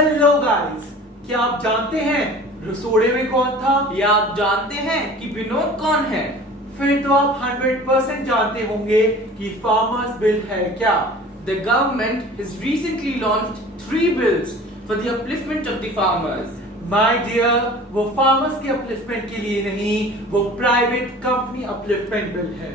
Hello guys, क्या आप जानते हैं रसोड़े में कौन था? या आप जानते हैं कि विनोद कौन है? फिर तो आप 100% जानते होंगे कि फार्मर्स बिल है क्या। The government has recently launched 3 bills for the upliftment of the farmers. My dear, वो फार्मर्स के अपलिफ्टमेंट के लिए नहीं, वो प्राइवेट कंपनी अपलिफ्टमेंट बिल है।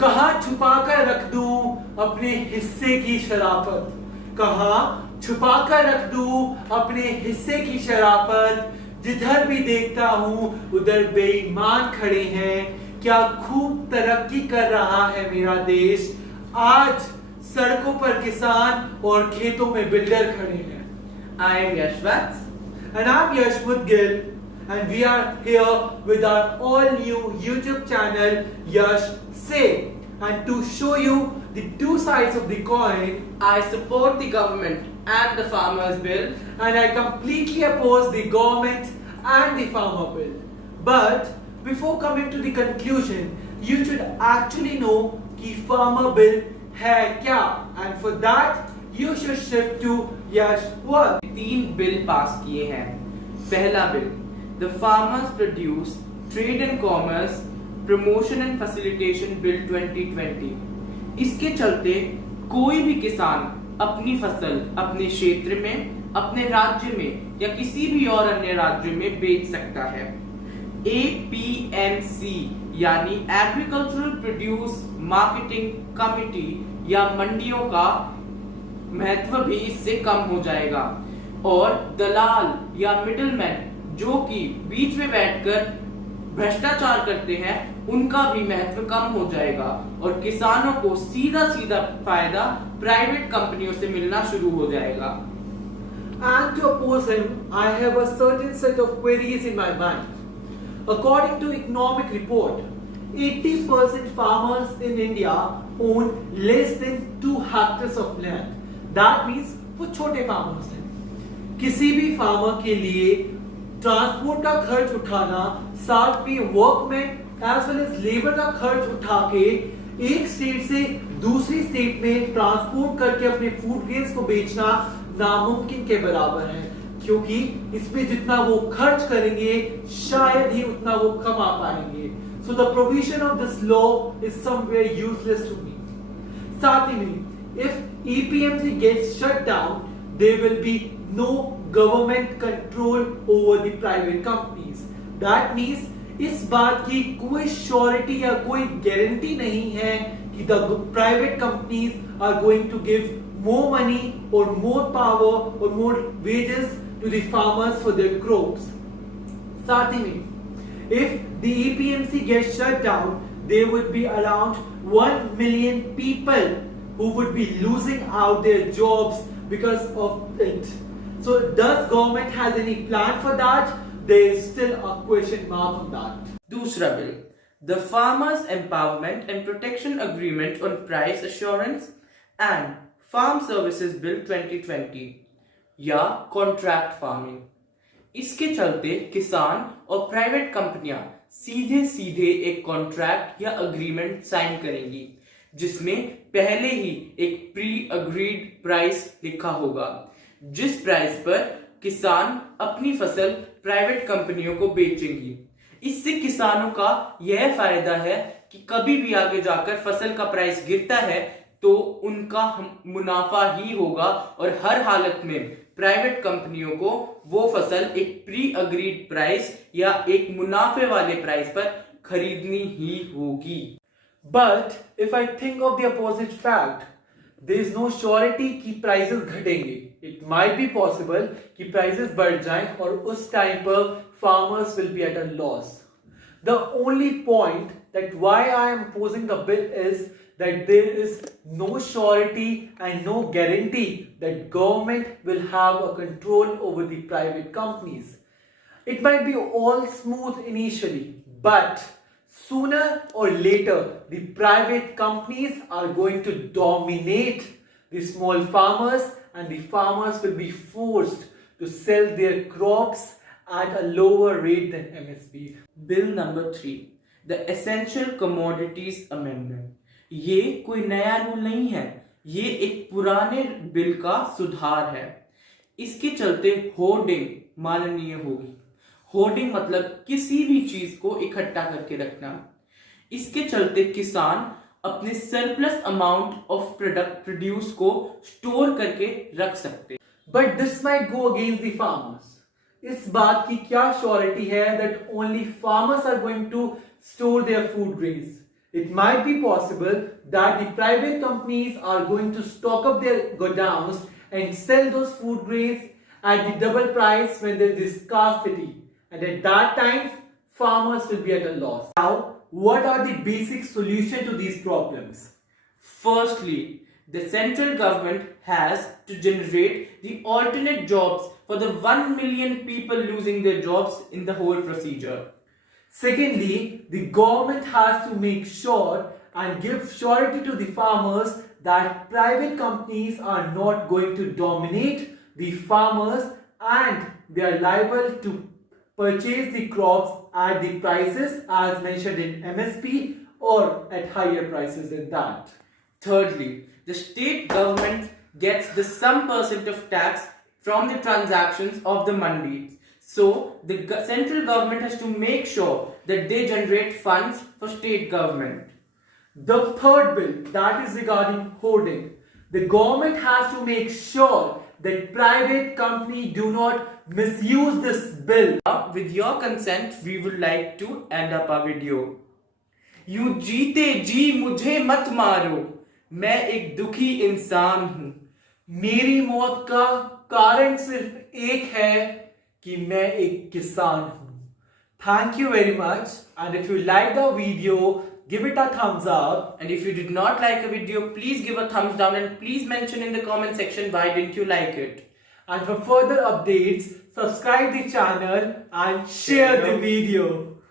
कहाँ छुपा कर रख दूं अपने हिस्से की शराफत, कहाँ छुपा कर रख दूं अपने हिस्से की शराफत। जिधर भी देखता हूँ उधर बेईमान खड़े हैं। क्या खूब तरक्की कर रहा है मेरा देश। आज सड़कों पर किसान और खेतों में बिल्डर खड़े हैं। I am Yashwat. And I'm Yash Mudgil, and we are here with our all-new YouTube channel Yash Say. And to show you the two sides of the coin, I support the government and the farmers bill. and I completely oppose the government and the farmer bill. But before coming to the conclusion, you should actually know कि farmer bill है क्या, and for that you should shift to Yash What. 3 bill pass किए हैं। पहला bill, the farmers produce trade and commerce promotion and facilitation bill 2020। इसके चलते कोई भी किसान अपनी फसल अपने क्षेत्र में, अपने राज्य में या किसी भी और अन्य राज्य में बेच सकता है। APMC यानी एग्रीकल्चरल प्रोड्यूस मार्केटिंग कमिटी या मंडियों का महत्व भी इससे कम हो जाएगा और दलाल या मिडलमैन जो कि बीच में बैठकर भ्रष्टाचार करते हैं उनका भी महत्व कम हो जाएगा और किसानों को सीधा सीधा फायदा प्राइवेट कंपनियों से मिलना शुरू हो जाएगा। And to oppose him, I have a certain set of queries in my mind. According to economic report, 80% farmers in India own less than 2 hectares of land. That means वो छोटे फार्मर्स हैं। किसी भी फार्मर के लिए transport का खर्च उठाना, साथ में workman as well as labour का खर्च उठा के एक स्टेट से दूसरी स्टेट में ट्रांसपोर्ट करके अपने फूड ग्रेन्स को बेचना नामुमकिन के बराबर है, क्योंकि इसमें जितना वो खर्च करेंगे शायद ही उतना वो कमा पाएंगे। So the provision of this law is somewhere useless to me. साथ ही में if EPMC gets shut down, there will be no government control over the private companies. That means इस बात की कोई श्योरिटी या कोई गारंटी नहीं है कि the private companies are going to give more money or more power or more wages to the farmers for their crops. साथ ही में if the EPMC gets shut down, there would be around 1 million people who would be losing out their jobs because of it. So does government has any plan for that? There is still a question mark on that. दूसरा bill, the farmers empowerment and protection agreement on price assurance and farm services bill 2020 या contract farming. इसके चलते किसान और private कंपनियां सीधे सीधे एक कॉन्ट्रैक्ट या अग्रीमेंट साइन करेंगी जिसमें पहले ही एक प्री अग्रीड प्राइस लिखा होगा, जिस प्राइस पर किसान अपनी फसल प्राइवेट कंपनियों को बेचेंगी। इससे किसानों का यह फायदा है कि कभी भी आगे जाकर फसल का प्राइस गिरता है तो उनका मुनाफा ही होगा और हर हालत में प्राइवेट कंपनियों को वो फसल एक प्री अग्रीड प्राइस या एक मुनाफे वाले प्राइस पर खरीदनी ही होगी। But if I think of the opposite fact, there is no surety कि prices घटेंगे। It might be possible कि prices बढ़ जाएं और उस टाइम पर farmers will be at a loss. The only point that why I am opposing the bill is that there is no surety and no guarantee that government will have a control over the private companies. It might be all smooth initially, but sooner or later, the private companies are going to dominate the small farmers and the farmers will be forced to sell their crops at a lower rate than MSP. Bill number 3, the Essential Commodities Amendment। ये कोई नया rule नहीं है, ये एक पुराने bill का सुधार है। इसके चलते होर्डिंग माननीय होगी। होर्डिंग मतलब किसी भी चीज को इकट्ठा करके रखना। इसके चलते किसान अपने surplus amount of product produce को स्टोर करके रख सकते। But this might go against the farmers. इस बात की क्या श्योरिटी है that only farmers are going to store their food grains? It might be possible that the private companies are going to stock up their godowns and sell those food grains at the double price when there is scarcity. And at that time, farmers will be at a loss. Now, what are the basic solutions to these problems? Firstly, the central government has to generate the alternate jobs for the 1 million people losing their jobs in the whole procedure. Secondly, the government has to make sure and give surety to the farmers that private companies are not going to dominate the farmers and they are liable to purchase the crops at the prices as mentioned in MSP or at higher prices than that. Thirdly, the state government gets the some percent of tax from the transactions of the mandis. So, the central government has to make sure that they generate funds for state government. The third bill, that is regarding hoarding. The government has to make sure that private companies do not misuse this bill. With your consent, we would like to end up our video. यूं जीते जी मुझे मत मारो, मैं एक दुखी इंसान हूं। मेरी मौत का कारण सिर्फ एक है कि मैं एक किसान हूं। Thank you very much, and if you like the video, give it a thumbs up. And if you did not like a video, please give a thumbs down and please mention in the comment section why didn't you like it. And for further updates, subscribe the channel and share the video.